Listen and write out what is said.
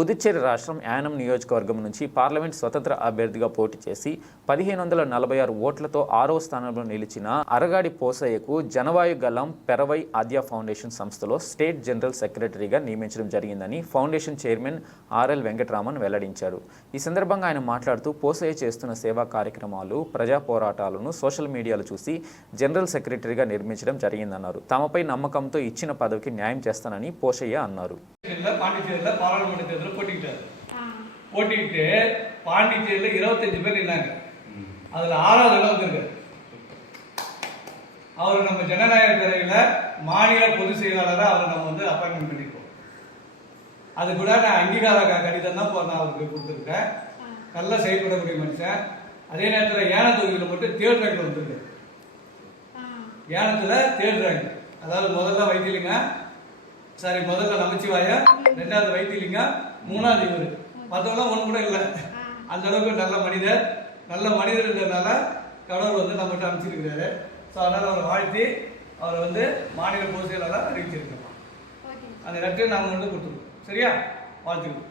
పుదుచ్చేరి రాష్ట్రం యానం నియోజకవర్గం నుంచి పార్లమెంట్ స్వతంత్ర అభ్యర్థిగా పోటీ చేసి 1546 ఓట్లతో 6వ స్థానంలో నిలిచిన అరగాడి పోసయ్యకు జనవాయు గలం పెరవై ఆద్య ఫౌండేషన్ సంస్థలో స్టేట్ జనరల్ సెక్రటరీగా నియమించడం జరిగిందని ఫౌండేషన్ చైర్మన్ ఆర్ఎల్ వెంకటరామన్ వెల్లడించారు. ఈ సందర్భంగా ఆయన మాట్లాడుతూ పోసయ్య చేస్తున్న సేవా కార్యక్రమాలు, ప్రజా పోరాటాలను సోషల్ మీడియాలో చూసి జనరల్ సెక్రటరీగా నిర్మించడం జరిగిందన్నారు. తమపై నమ్మకంతో ఇచ్చిన పదవికి న్యాయం చేస్తానని పోసయ్య అన్నారు. பாண்டிச்சேரியில் பாராளுமன்ற தேர்தலில் போட்டிக்கிட்டு பாண்டிச்சேரியில் 25 பேர் நின்னாங்க. அதில் 6வது இடம் வந்திருக்கு. அவர் நம்ம ஜனநாயக துறையில் மாநில பொதுச் செயலாளராக அவர் நம்ம வந்து அப்பாயின்மெண்ட் பண்ணியிருக்கோம். அது கூட நான் அங்கீகார கடிதம் தான் நான் அவருக்கு கொடுத்துருக்கேன். நல்லா செயல்படக்கூடிய மனுஷன். அதே நேரத்தில் ஏன தொகுதியில் மட்டும் தேர்ட் ரேங்க் வந்துருக்கு. ஏனத்தில் தேர்ட் ரேங்க், அதாவது முதல்ல வைத்தியலிங்க, முதல்ல நமச்சிவாயா, 2வது வைத்தியலிங்க, 3வது இவர். மற்றவங்களாம் ஒன்று கூட இல்லை. அந்த அளவுக்கு நல்ல மனிதர்ன்றதுனால கடவுள் வந்து நம்மகிட்ட அனுப்பிச்சிருக்கிறாரு. ஸோ அதனால் அவரை வாழ்த்தி அவரை வந்து மாநில பொதுச் செயலாளராக அறிவிச்சிருக்கோம். அந்த லெட்டர் நாங்கள் வந்து கொடுத்துருக்கோம். சரியா? வாழ்த்துக்கிறோம்.